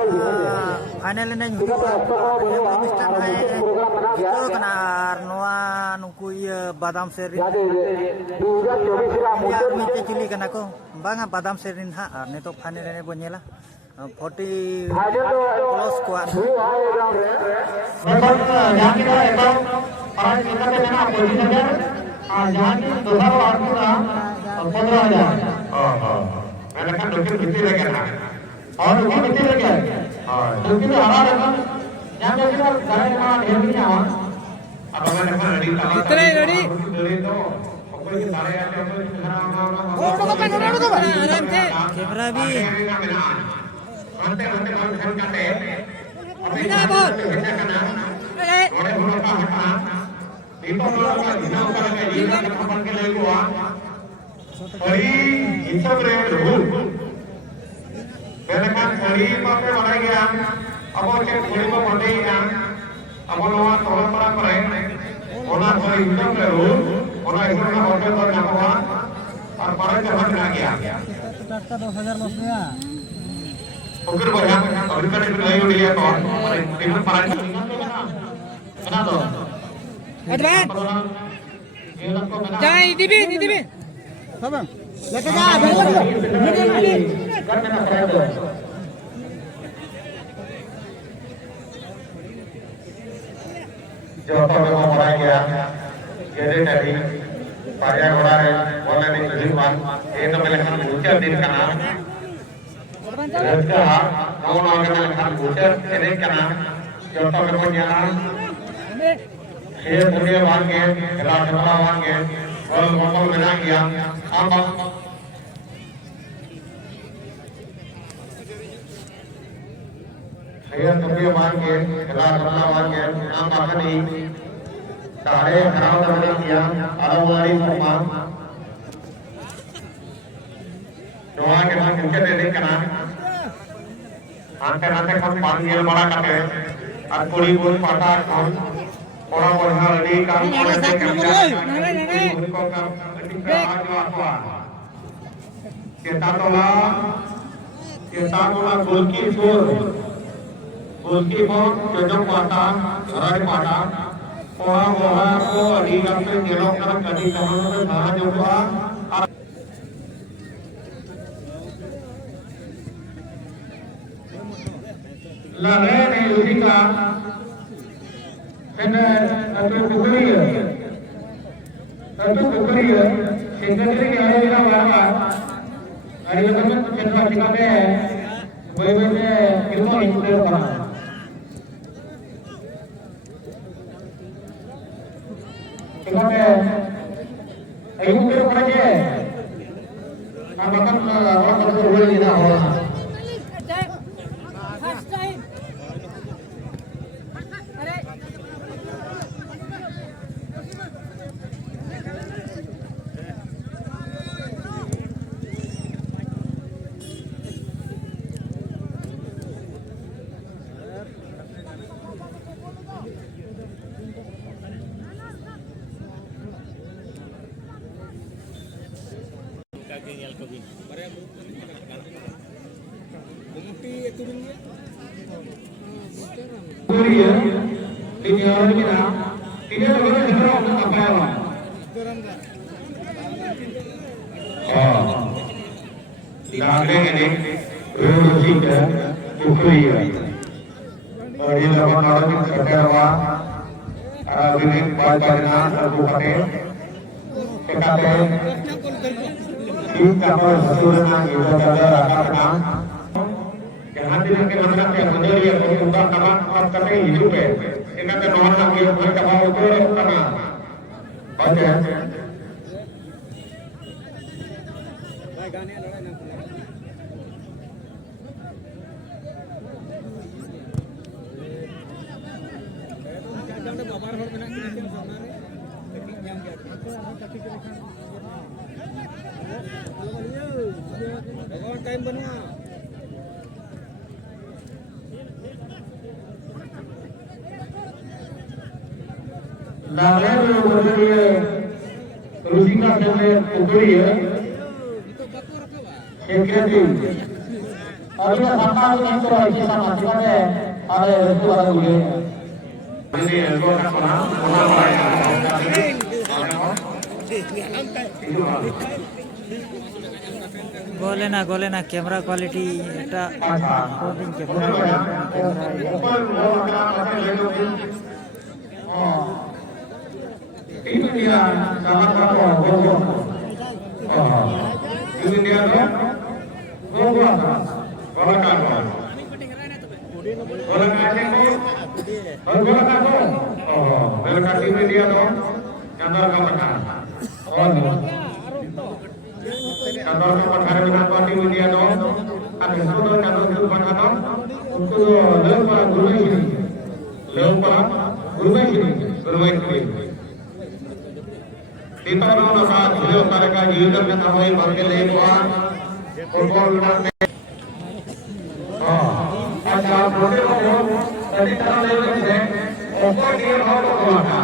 Final ने पाकिस्तान नुकु बादाम सेरी मिटे चिली को बांगा बादाम सेरी हा नितो फाइनल ने बनेला 40 प्लस को कैमरा भी टाइम बना Rusika sampai Utoria, Sekretari Tapi sama ini itu lagi sama siapa ada itu ada boleh. Ini itu apa? गोले ना कैमरा क्वालिटी এটা coding camera ini dia salah satu gogo. Ini dia tu gogo apa? Golakan. Golakan ini. Golakan tu. Golakan ini dia tu. Contoh golakan. Contoh golakan dengan parti media tu. Ada satu contoh itu golakan. Untuk lembar gurui ini. Lembar gurui ini. Gurui ini. Kita orang saat beliau mereka user yang kami pakai lewat football dengan ada program tadi kita lewat ini football dia mau apa